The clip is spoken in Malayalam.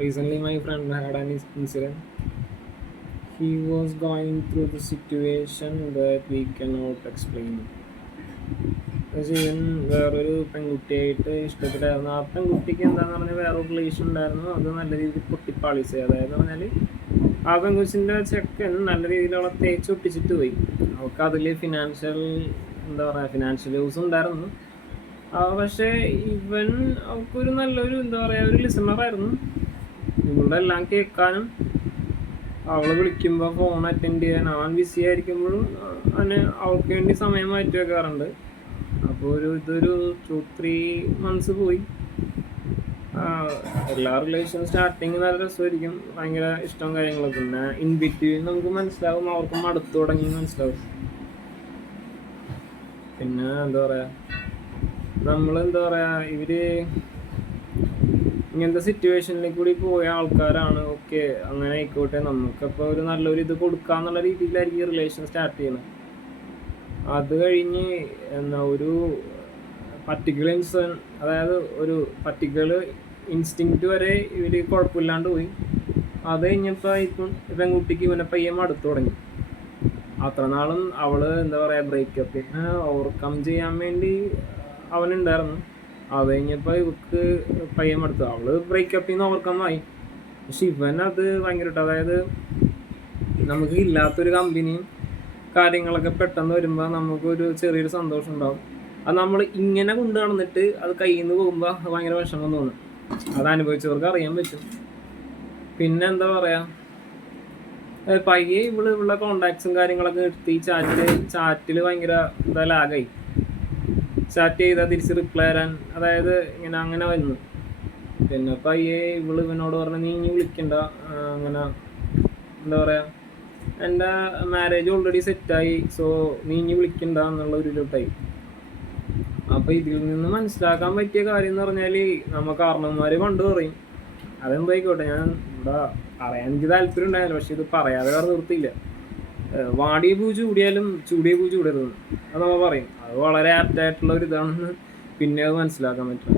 Recently, my friend had an incident. He was going through the situation that we cannot explain. പക്ഷേ ഇവൻ വേറൊരു പെൺകുട്ടിയായിട്ട് ഇഷ്ടത്തിലായിരുന്നു. ആ പെൺകുട്ടിക്ക് എന്താന്ന് പറഞ്ഞാൽ വേറൊരു റിലേഷൻ ഉണ്ടായിരുന്നു. അത് നല്ല രീതിയിൽ പൊട്ടിപ്പാളിച്ച്. അതായത് പറഞ്ഞാൽ ആ പെൺകുച്ചിൻ്റെ ചെക്കൻ നല്ല രീതിയിൽ അവളെ തേച്ച് ഒട്ടിച്ചിട്ട് പോയി. അവൾക്ക് അതിൽ ഫിനാൻഷ്യൽ യൂസ് ഉണ്ടായിരുന്നു. പക്ഷേ ഇവൻ അവൾക്കൊരു നല്ലൊരു ഒരു ലിസണറായിരുന്നു. ഇവളുടെ എല്ലാം കേൾക്കാനും അവള് വിളിക്കുമ്പോൾ ഫോൺ അറ്റൻഡ് ചെയ്യാൻ അവൻ ബിസി ആയിരിക്കുമ്പോഴും അവന് അവൾക്ക് വേണ്ടി സമയം മാറ്റി വെക്കാറുണ്ട്. അപ്പോൾ ഇതൊരു 2-3 months പോയി. എല്ലാ റിലേഷനും സ്റ്റാർട്ടിങ് നല്ല രസമായിരിക്കും, ഭയങ്കര ഇഷ്ടവും കാര്യങ്ങളൊക്കെ. പിന്നെ ഇൻ ബിറ്റ്വീൻ നമുക്ക് മനസ്സിലാവും, അവർക്ക് മടുത്തു തുടങ്ങി മനസ്സിലാവും. പിന്നെ ഇവര് ഇങ്ങനത്തെ സിറ്റുവേഷനിലേക്ക് കൂടി പോയ ആൾക്കാരാണ്. ഓക്കെ, അങ്ങനെ ആയിക്കോട്ടെ, നമുക്കപ്പോൾ ഒരു നല്ലൊരു ഇത് കൊടുക്കാന്നുള്ള രീതിയിലായിരിക്കും റിലേഷൻ സ്റ്റാർട്ട് ചെയ്യണം. അത് കഴിഞ്ഞ് ഒരു പർട്ടിക്കുലർ അതായത് ഒരു പർട്ടിക്കുലർ ഇൻസ്റ്റിങ്ക്റ്റ് വരെ ഇവർ കുഴപ്പമില്ലാണ്ട് പോയി. അത് കഴിഞ്ഞപ്പോൾ ഇപ്പം പെൺകുട്ടിക്ക് ഇവനെ പയ്യെ മടുത്തു തുടങ്ങി. അത്ര നാളും അവള് ബ്രേക്കപ്പിന് ഓവർകം ചെയ്യാൻ വേണ്ടി അവനുണ്ടായിരുന്നു. അത് കഴിഞ്ഞപ്പോൾ ഇവക്ക് പയ്യെ മടുത്തു. അവള് ബ്രേക്കപ്പിൽ നിന്ന് ഓവർകം ആയി. പക്ഷെ ഇവൻ അത് ഭയങ്കരമായിട്ട്, അതായത് നമുക്ക് ഇല്ലാത്തൊരു കമ്പനിയും കാര്യങ്ങളൊക്കെ പെട്ടെന്ന് വരുമ്പോൾ നമുക്കൊരു ചെറിയൊരു സന്തോഷം ഉണ്ടാവും. അത് നമ്മൾ ഇങ്ങനെ കൊണ്ടു നടന്നിട്ട് അത് കയ്യിൽ നിന്ന് പോകുമ്പോൾ ഭയങ്കര വിഷമം തോന്നും. അത് അനുഭവിച്ചവർക്ക് അറിയാൻ പറ്റും. പിന്നെ പയ്യെ ഇവളുടെ കോണ്ടാക്ട്സും കാര്യങ്ങളൊക്കെ എടുത്ത് ഈ ചാറ്റിൽ ഭയങ്കര ലാഗായി. ചാറ്റ് ചെയ്താൽ തിരിച്ച് റിപ്ലൈ തരാൻ, അതായത് അങ്ങനെ വന്നു. പിന്നെ പയ്യെ ഇവനോട് പറഞ്ഞു, നീ ഇനി വിളിക്കണ്ട, അങ്ങനെ എൻ്റെ മാരേജ് ഓൾറെഡി സെറ്റായി, സോ നീ ഇനി വിളിക്കണ്ട എന്നുള്ള ഒരു ടൈം. അപ്പോൾ ഇതിൽ നിന്ന് മനസ്സിലാക്കാൻ പറ്റിയ കാര്യം എന്ന് പറഞ്ഞാൽ, നമ്മ കാരണവന്മാർ പണ്ട് പറയും, അതെന്തായിക്കോട്ടെ, ഞാൻ ഇവിടെ പറയാൻ എനിക്ക് താല്പര്യം ഉണ്ടായാലും, പക്ഷെ ഇത് പറയാതെ വേറെ നിർത്തിയില്ല. വാടിയ പൂ ചൂടിയാലും ചൂടിയ പൂ ചൂടരുതെന്ന് അത് നമ്മൾ പറയും. അത് വളരെ ആപ്റ്റായിട്ടുള്ള ഒരു ഇതാണെന്ന് പിന്നെ അത് മനസ്സിലാക്കാൻ പറ്റും.